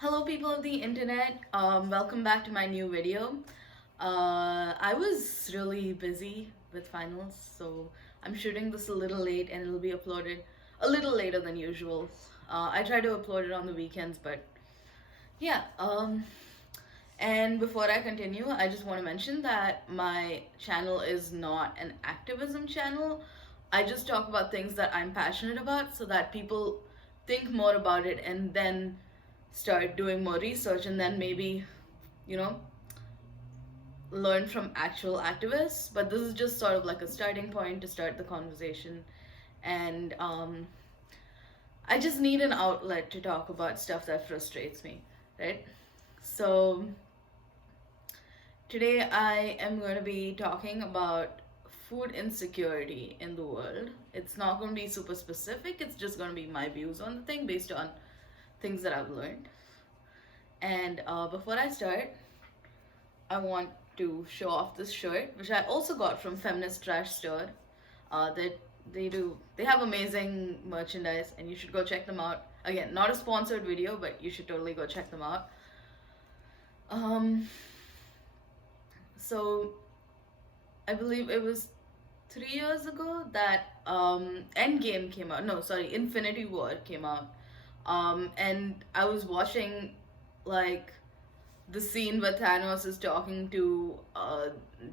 Hello people of the internet, welcome back to my new video. I was really busy with finals, so I'm shooting this a little late and it'll be uploaded a little later than usual. I try to upload it on the weekends, but yeah. And before I continue, I just want to mention that my channel is not an activism channel. I just talk about things that I'm passionate about so that people think more about it and then start doing more research and then maybe, you know, learn from actual activists. But this is just sort of like a starting point to start the conversation. And I just need an outlet to talk about stuff that frustrates me, right? So today I am going to be talking about food insecurity in the world. It's not going to be super specific, it's just going to be my views on the thing based on things that I've learned. And before I start, I want to show off this shirt, which I also got from Feminist Trash Store. That they have amazing merchandise, and you should go check them out. Again, not a sponsored video, but you should totally go check them out. Um, so I believe it was 3 years ago that Endgame came out. No, sorry, Infinity War came out. And I was watching like the scene where Thanos is talking to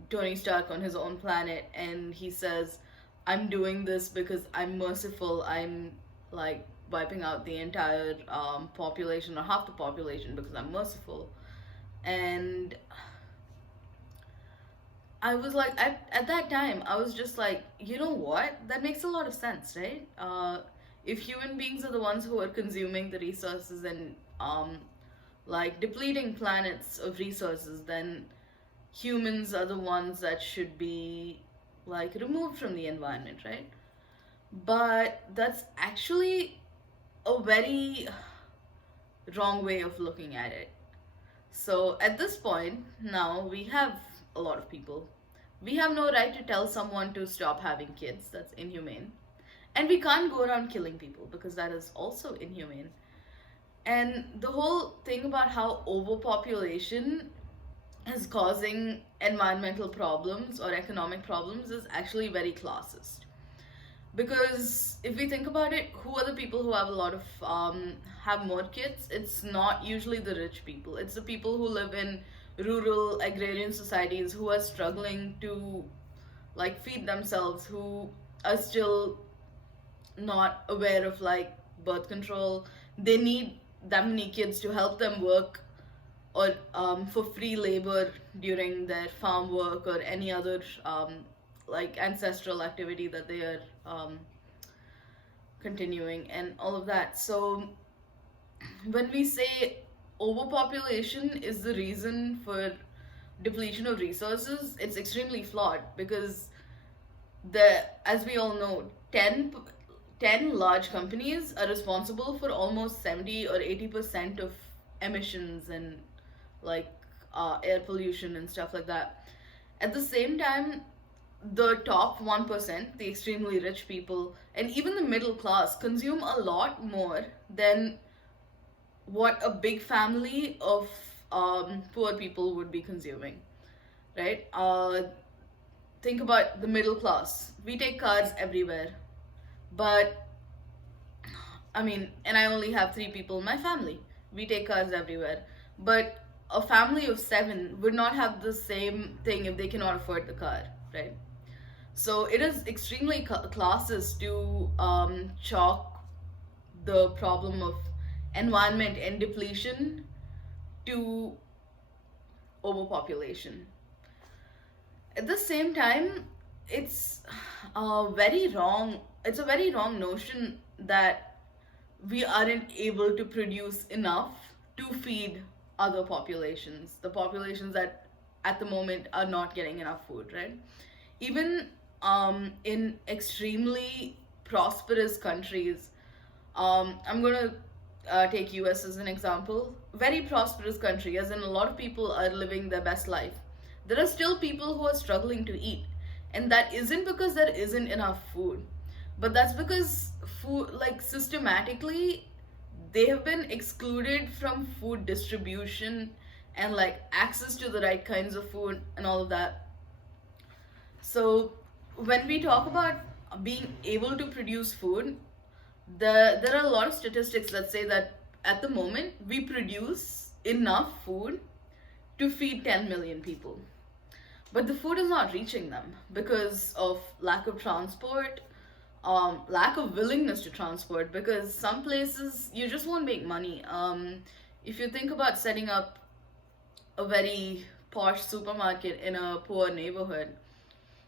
Tony Stark on his own planet, and he says, "I'm doing this because I'm merciful. I'm like wiping out the entire population or half the population because I'm merciful." And I was like, at that time, I was just like, you know what? That makes a lot of sense, right? If human beings are the ones who are consuming the resources and like depleting planets of resources, then humans are the ones that should be like removed from the environment, right? But that's actually a very wrong way of looking at it. So at this point, now we have a lot of people. We have no right to tell someone to stop having kids. That's inhumane. And we can't go around killing people because that is also inhumane. And the whole thing about how overpopulation is causing environmental problems or economic problems is actually very classist. Because if we think about it, who are the people who have a lot of have more kids? It's not usually the rich people. It's the people who live in rural agrarian societies who are struggling to like feed themselves, who are still not aware of like birth control. They need that many kids to help them work or for free labor during their farm work or any other like ancestral activity that they are continuing and all of that. So when we say overpopulation is the reason for depletion of resources, it's extremely flawed because as we all know, 10 large companies are responsible for almost 70 or 80% of emissions and like air pollution and stuff like that. At the same time, the top 1%, the extremely rich people, and even the middle class consume a lot more than what a big family of poor people would be consuming, right? Think about the middle class. We take cars everywhere, but I mean, and I only have 3 people in my family. We take cars everywhere, but a family of 7 would not have the same thing if they cannot afford the car, right? So it is extremely classist to chalk the problem of environment and depletion to overpopulation. At the same time, it's very wrong. It's a very wrong notion that we aren't able to produce enough to feed other populations, the populations that at the moment are not getting enough food, right? Even in extremely prosperous countries, I'm gonna take US as an example. Very prosperous country, as in a lot of people are living their best life. There are still people who are struggling to eat, and that isn't because there isn't enough food, but that's because food, like systematically, they have been excluded from food distribution and like access to the right kinds of food and all of that. So when we talk about being able to produce food, there are a lot of statistics that say that at the moment we produce enough food to feed 10 million people. But the food is not reaching them because of lack of transport, lack of willingness to transport, because some places you just won't make money. If you think about setting up a very posh supermarket in a poor neighborhood,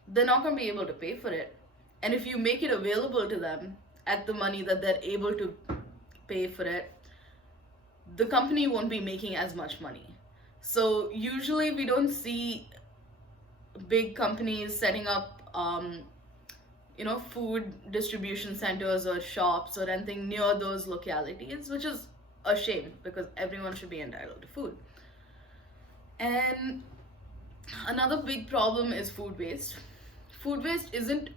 they're not going to be able to pay for it. And if you make it available to them at the money that they're able to pay for it, the company won't be making as much money. So usually we don't see big companies setting up food distribution centers or shops or anything near those localities, which is a shame because everyone should be entitled to food. And another big problem is food waste. Food waste isn't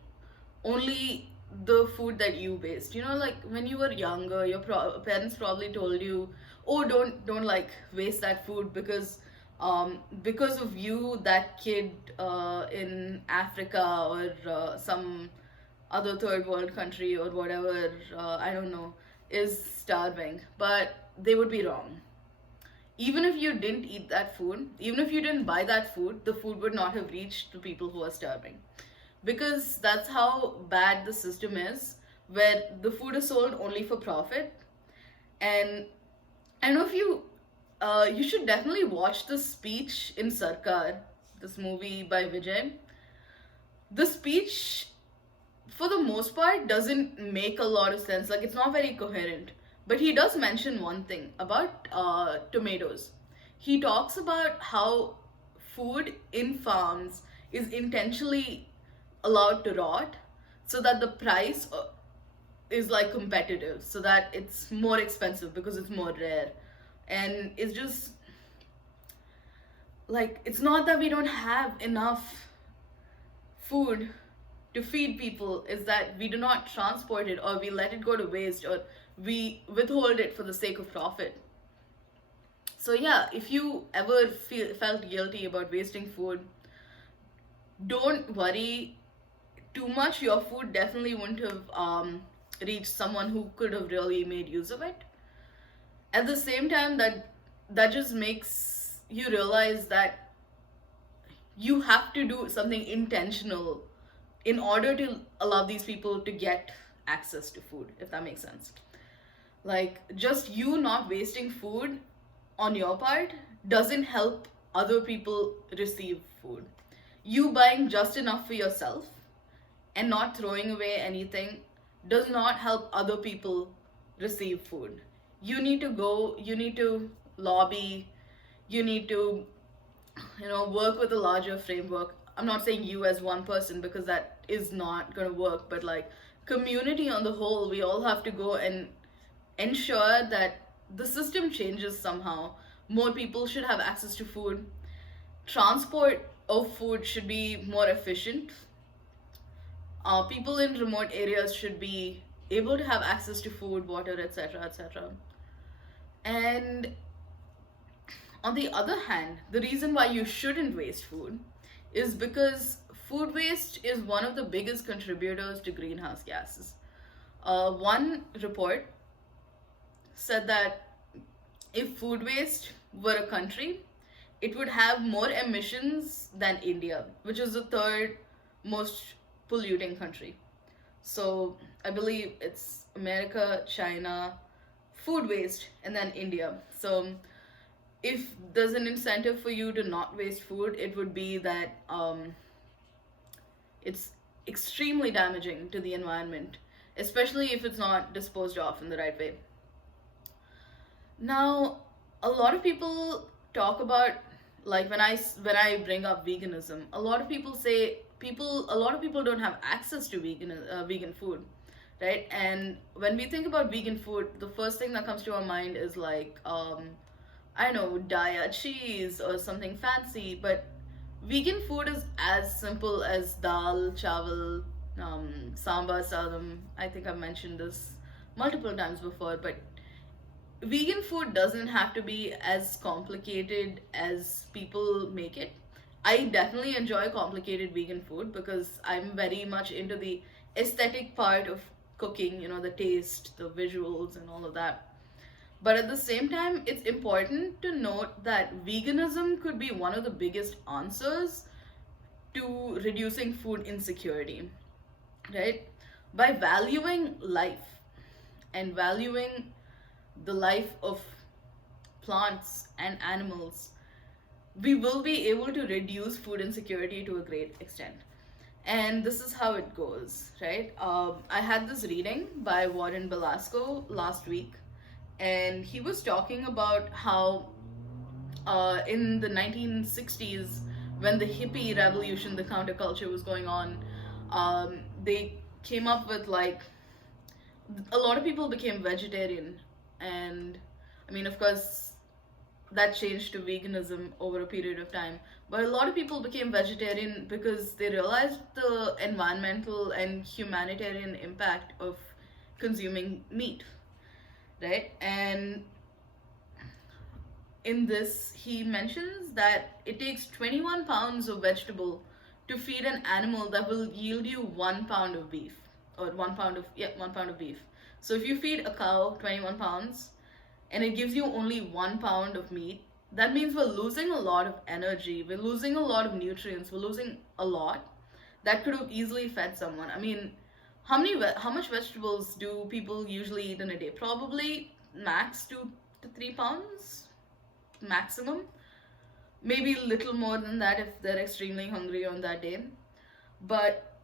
only the food that you waste. Like when you were younger, your parents probably told you, "Oh, don't like waste that food because of you, that kid in Africa or some other third world country or whatever, I don't know, is starving." But they would be wrong. Even if you didn't eat that food, even if you didn't buy that food, the food would not have reached the people who are starving. Because that's how bad the system is, where the food is sold only for profit. And I don't know if you should definitely watch the speech in Sarkar, this movie by Vijay. The speech, for the most part, doesn't make a lot of sense. Like, it's not very coherent. But he does mention one thing about tomatoes. He talks about how food in farms is intentionally allowed to rot so that the price is like competitive, so that it's more expensive because it's more rare. And it's just like, it's not that we don't have enough food to feed people, is that we do not transport it, or we let it go to waste, or we withhold it for the sake of profit. So yeah, if you ever felt guilty about wasting food, don't worry too much. Your food definitely wouldn't have reached someone who could have really made use of it. At the same time, that just makes you realize that you have to do something intentional in order to allow these people to get access to food, if that makes sense. Like, just you not wasting food on your part doesn't help other people receive food. You buying just enough for yourself and not throwing away anything does not help other people receive food. You need to go, you need to lobby, you need to, work with a larger framework. I'm not saying you as one person, because that is not going to work, but like community on the whole, we all have to go and ensure that the system changes somehow. More people should have access to food. Transport of food should be more efficient. People in remote areas should be able to have access to food, water, etc., etc. And on the other hand, the reason why you shouldn't waste food is because food waste is one of the biggest contributors to greenhouse gases. One report said that if food waste were a country, it would have more emissions than India, which is the third most polluting country. So I believe it's America, China, food waste, and then India. So if there's an incentive for you to not waste food, it would be that it's extremely damaging to the environment, especially if it's not disposed of in the right way. Now, a lot of people talk about, like, when I bring up veganism, a lot of people say a lot of people don't have access to vegan food, right? And when we think about vegan food, the first thing that comes to our mind is like I don't know, Daya cheese or something fancy, but vegan food is as simple as dal, chawal, sambar sadam. I think I've mentioned this multiple times before, but vegan food doesn't have to be as complicated as people make it. I definitely enjoy complicated vegan food because I'm very much into the aesthetic part of cooking, the taste, the visuals, and all of that. But at the same time, it's important to note that veganism could be one of the biggest answers to reducing food insecurity, right? By valuing life and valuing the life of plants and animals, we will be able to reduce food insecurity to a great extent. And this is how it goes, right? I had this reading by Warren Belasco last week, and he was talking about how in the 1960s, when the hippie revolution, the counterculture was going on, they came up with like a lot of people became vegetarian, and I mean, of course, that changed to veganism over a period of time. But a lot of people became vegetarian because they realized the environmental and humanitarian impact of consuming meat, right? And in this, he mentions that it takes 21 pounds of vegetable to feed an animal that will yield you 1 pound of beef, or 1 pound of, yeah, 1 pound of beef. So if you feed a cow 21 pounds and it gives you only 1 pound of meat, that means we're losing a lot of energy, we're losing a lot of nutrients, we're losing a lot that could have easily fed someone. I mean, how much vegetables do people usually eat in a day? Probably max 2 to 3 pounds maximum, maybe a little more than that if they're extremely hungry on that day. But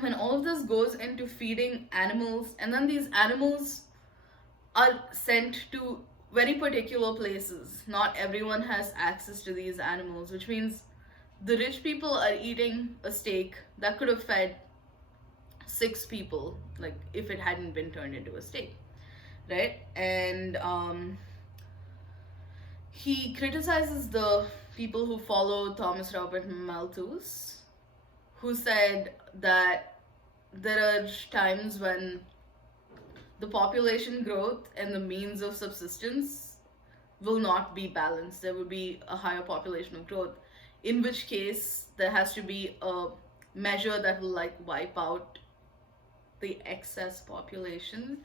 when all of this goes into feeding animals, and then these animals are sent to very particular places, not everyone has access to these animals, which means the rich people are eating a steak that could have fed 6 people, like if it hadn't been turned into a steak, right? And he criticizes the people who follow Thomas Robert Malthus, who said that there are times when the population growth and the means of subsistence will not be balanced. There will be a higher population of growth, in which case there has to be a measure that will like wipe out the excess population.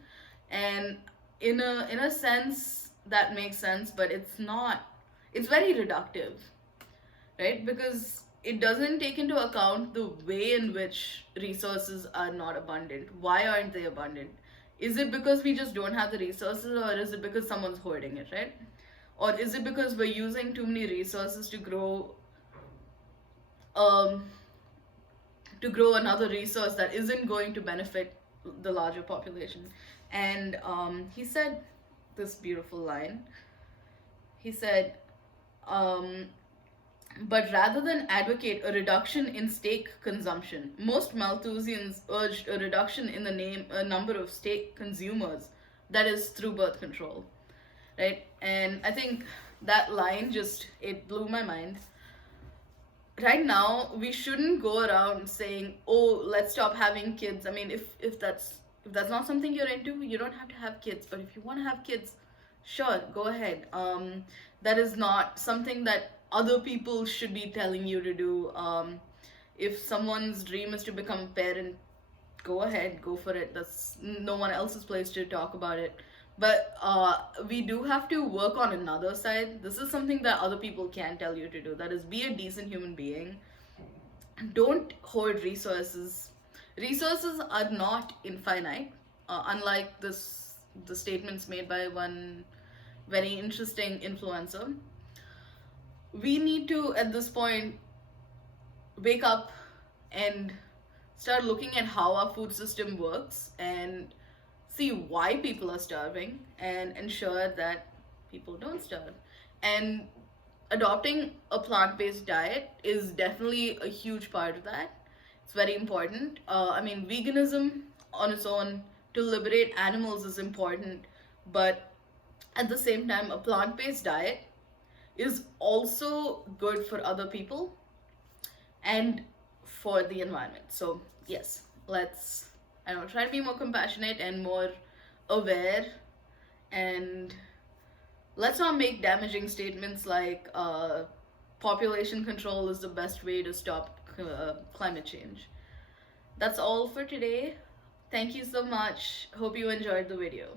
And in a sense that makes sense, but it's not, it's very reductive, right? Because it doesn't take into account the way in which resources are not abundant. Why aren't they abundant? Is it because we just don't have the resources, or is it because someone's hoarding it, right? Or is it because we're using too many resources um to grow another resource that isn't going to benefit the larger population? And he said this beautiful line. He said, um, but rather than advocate a reduction in steak consumption, most Malthusians urged a reduction in the number of steak consumers, that is, through birth control, right? And I think that line just, it blew my mind. Right now, we shouldn't go around saying, "Oh, let's stop having kids." I mean, if that's not something you're into, you don't have to have kids. But if you want to have kids, sure, go ahead. That is not something that other people should be telling you to do. If someone's dream is to become a parent, go ahead, go for it. That's no one else's place to talk about it. But we do have to work on another side. This is something that other people can tell you to do. That is, be a decent human being. Don't hoard resources. Resources are not infinite, unlike the statements made by one very interesting influencer. We need to, at this point, wake up and start looking at how our food system works and see why people are starving and ensure that people don't starve. And adopting a plant-based diet is definitely a huge part of that. It's very important. I mean, veganism on its own to liberate animals is important, but at the same time, a plant-based diet is also good for other people and for the environment. So yes, let's, I don't know, try to be more compassionate and more aware, and let's not make damaging statements like population control is the best way to stop climate change. That's all for today. Thank you so much. Hope you enjoyed the video.